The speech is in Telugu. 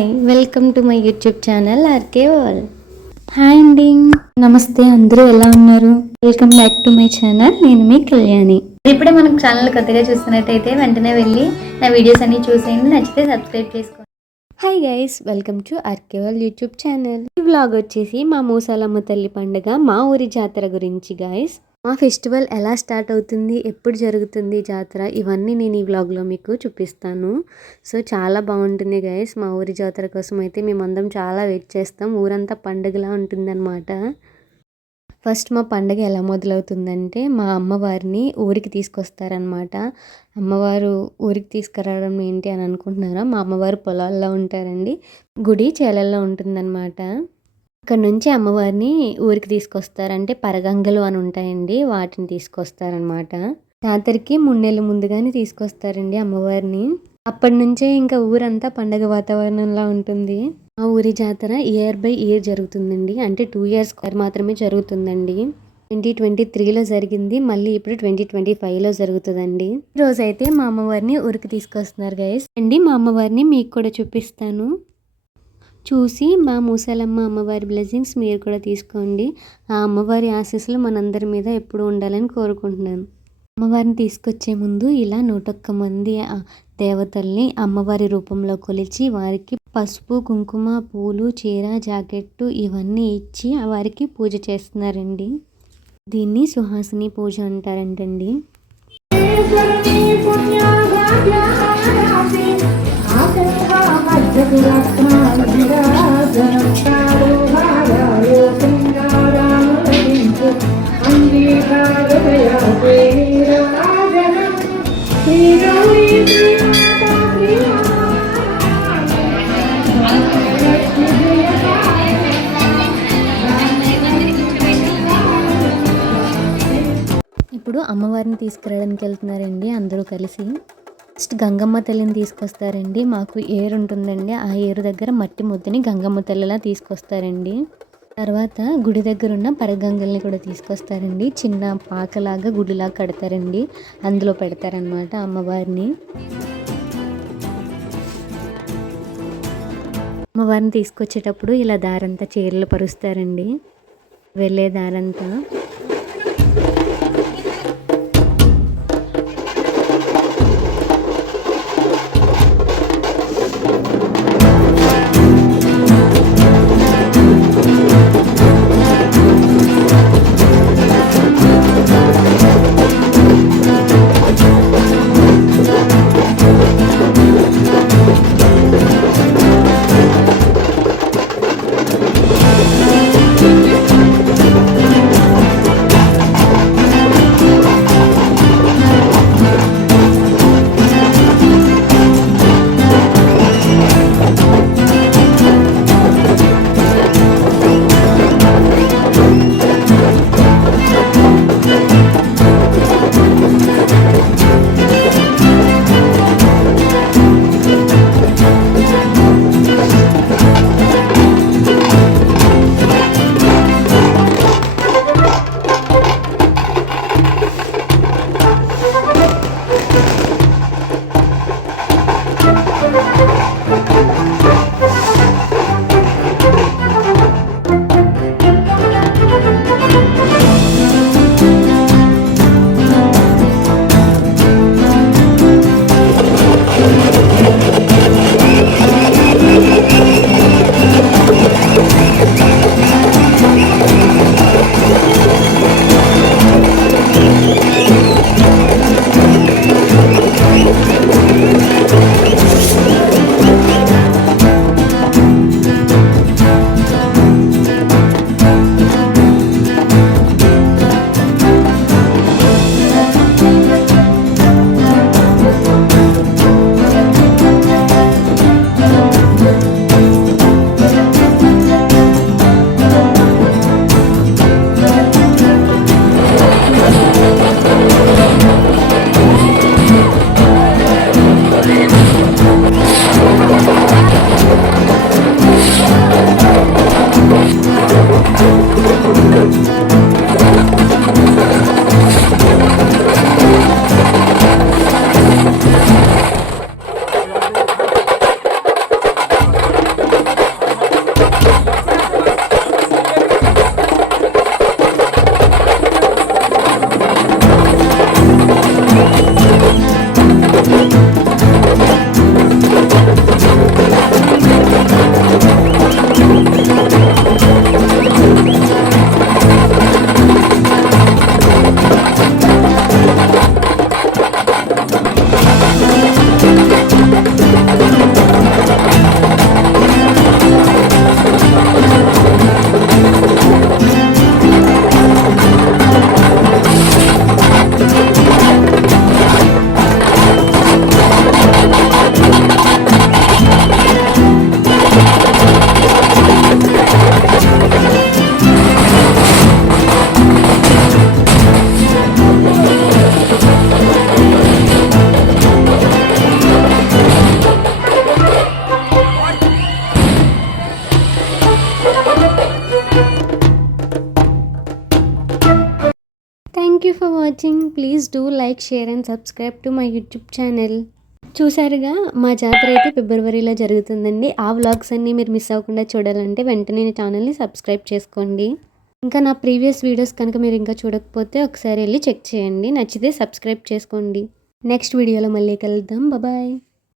Hi welcome to my YouTube channel RK world hi అండి నమస్తే అందరూ ఎలా ఉన్నారు? Welcome back to my channel నేను మీ కళ్యాణి. ఇప్పుడే మనకు ఛానల్ కొత్తగా చూస్తున్నట్టయితే వెంటనే వెళ్ళి నా వీడియోస్ అన్ని చూసేయండి నచ్చితే సబ్స్క్రైబ్ చేసుకోండి. Hi guys welcome to RK world YouTube channel ఈ బ్లాగ్ వచ్చేసి మా మూసాలమ్మ తల్లి పండుగ మా ఊరి జాతర గురించి గైస్ మా ఫెస్టివల్ ఎలా స్టార్ట్ అవుతుంది? ఎప్పుడు జరుగుతుంది జాతర? ఇవన్నీ నేను ఈ వ్లాగ్లో మీకు చూపిస్తాను. సో చాలా బాగుంటుంది గైస్. మా ఊరి జాతర కోసం అయితే మేమందరం చాలా వెయిట్ చేస్తాం. ఊరంతా పండుగలా ఉంటుందన్నమాట. ఫస్ట్ మా పండుగ ఎలా మొదలవుతుందంటే మా అమ్మవారిని ఊరికి తీసుకొస్తారనమాట అమ్మవారు ఊరికి తీసుకురావడం ఏంటి అని అనుకుంటున్నారా? మా అమ్మవారు పొలాల్లో ఉంటారండి. గుడి చేలల్లో ఉంటుందన్నమాట. ఇక్కడ నుంచి అమ్మవారిని ఊరికి తీసుకొస్తారు. అంటే పరగంగలు అని ఉంటాయండి. వాటిని తీసుకొస్తారనమాట జాతరకి మూడు ముందుగానే తీసుకొస్తారండి అమ్మవారిని. అప్పటి నుంచే ఇంకా ఊరంతా పండగ వాతావరణంలా ఉంటుంది. ఆ ఊరి జాతర ఇయర్ బై ఇయర్ జరుగుతుందండి. అంటే టూ ఇయర్స్ మాత్రమే జరుగుతుందండి. ట్వంటీ ట్వంటీ త్రీలో జరిగింది. మళ్ళీ ఇప్పుడు ట్వంటీ ట్వంటీ ఫైవ్లో జరుగుతుందండి. రోజైతే మా అమ్మవారిని ఊరికి తీసుకొస్తున్నారు గైస్ అండి మా అమ్మవారిని మీకు కూడా చూపిస్తాను. చూసి మా మూసలమ్మ అమ్మవారి బ్లెస్సింగ్స్ మీరు కూడా తీసుకోండి. ఆ అమ్మవారి ఆశీస్సులు మనందరి మీద ఎప్పుడు ఉండాలని కోరుకుంటున్నాను. అమ్మవారిని తీసుకొచ్చే ముందు ఇలా నూటొక్క మంది దేవతల్ని అమ్మవారి రూపంలో కొలిచి వారికి పసుపు కుంకుమ పూలు చీర జాకెట్టు ఇవన్నీ ఇచ్చి వారికి పూజ చేస్తున్నారండి. దీన్ని సుహాసిని పూజ అంటారంటండి. ఇప్పుడు అమ్మవారిని తీసుకురావడానికి వెళ్తున్నారండి అందరూ కలిసి. నెక్స్ట్ గంగమ్మ తల్లిని తీసుకొస్తారండి. మాకు ఏరు ఉంటుందండి. ఆ ఏరు దగ్గర మట్టి ముద్దని గంగమ్మ తల్లిలా తీసుకొస్తారండి. తర్వాత గుడి దగ్గర ఉన్న పరగంగల్ని కూడా తీసుకొస్తారండి. చిన్న పాకలాగా గుడిలా కడతారండి. అందులో పెడతారనమాట అమ్మవారిని. అమ్మవారిని తీసుకొచ్చేటప్పుడు ఇలా దారంతా చీరలు పరుస్తారండి. వెళ్ళే దారంతా. You for watching please do like share and subscribe to my YouTube channel చూసారుగా మా జాతర అయితే ఫిబ్రవరిలో జరుగుతుందండి. ఆ వ్లాగ్స్ అన్నీ మీరు మిస్ అవ్వకుండా చూడాలంటే వెంటనే ఛానల్ని సబ్స్క్రైబ్ చేసుకోండి. ఇంకా నా ప్రీవియస్ వీడియోస్ కనుక మీరు ఇంకా చూడకపోతే ఒకసారి వెళ్ళి చెక్ చేయండి. నచ్చితే సబ్స్క్రైబ్ చేసుకోండి. నెక్స్ట్ వీడియోలో మళ్ళీ కలుద్దాం. బాయ్